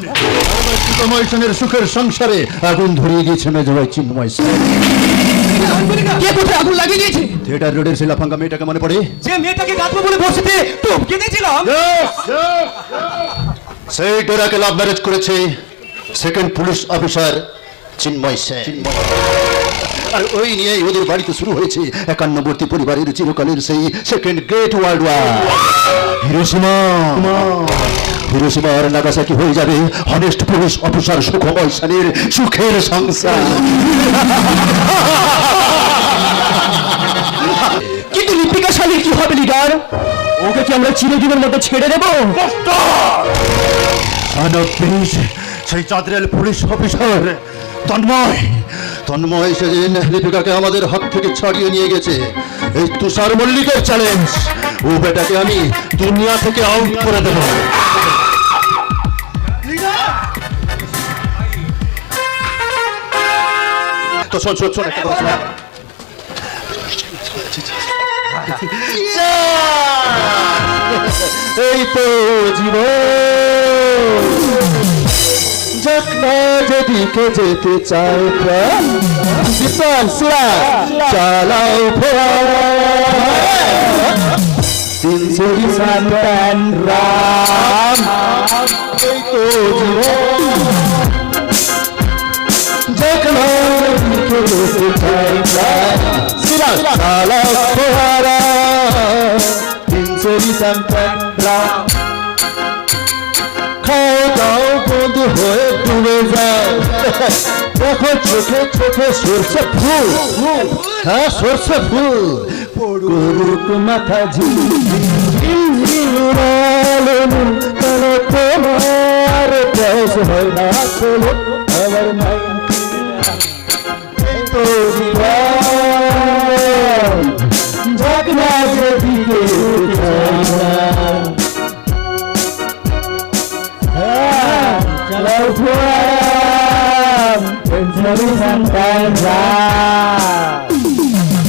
চিন্ময় সেনের সুখের সংসারে আগুন ধরিয়ে দিয়েছে মেজভাই চিন্ময় সেন। কে কোথায় আগুন লাগিয়ে দিয়েছে? থিয়েটার রোডের সেই লাফাঙ্গা মেয়েটাকে মনে পড়ে? যে মেয়েটাকে গাঁথবো বলে বসেতে টপকে দিয়েছিলাম। সেই ডোরাকে লাভ ম্যারেজ করেছে সেকেন্ড পুলিশ অফিসার চিন্ময় সেন। আর ওই নিয়ে ওদের বাড়িতে শুরু হয়েছে একান্নবর্তী পরিবারের চিরকালের সেই second great world war. Hiroshima হিরোশিমার নাগাসাকি হয়ে যাবে হনেস্ট পুলিশ অফিসার সুখময় সেনের সুখের সংসার। কিন্তু লিপিকা শালীর কি হবে লিডার? ওকে কি আমরা চিরদিনের মতো ছেড়ে দেবো? সেই চাঁদরেল পুলিশ অফিসার তন্ময় সেদিন লিপিকাকে আমাদের হাত থেকে ছাড়িয়ে নিয়ে গেছে। এই তুষার মল্লিকের চ্যালেঞ্জ, ও বেটাকে আমি দুনিয়া থেকে আউট করে দেব। তো শোন শোন শোন একটা কথা। এই তো জীবন, যখন যেদিকে যেতে চাই প্রাণ, চালাও তিনশোরি সন্তান রাম। এই তো জীবন, যখন যেদিকে যেতে চাই প্রাণ, চালাও তিনশোরি সন্তান রাম। খাও দাও বন্ধু হয়ে ডুবে যাও, দেখো চোখে চোখে সরষে ফুল। হ্যাঁ সরষে ফুল গরুক মাথা তোমার বয়স হয় না চলো আমার নাই তো ঝগড়া যেদিকে Hello, friend.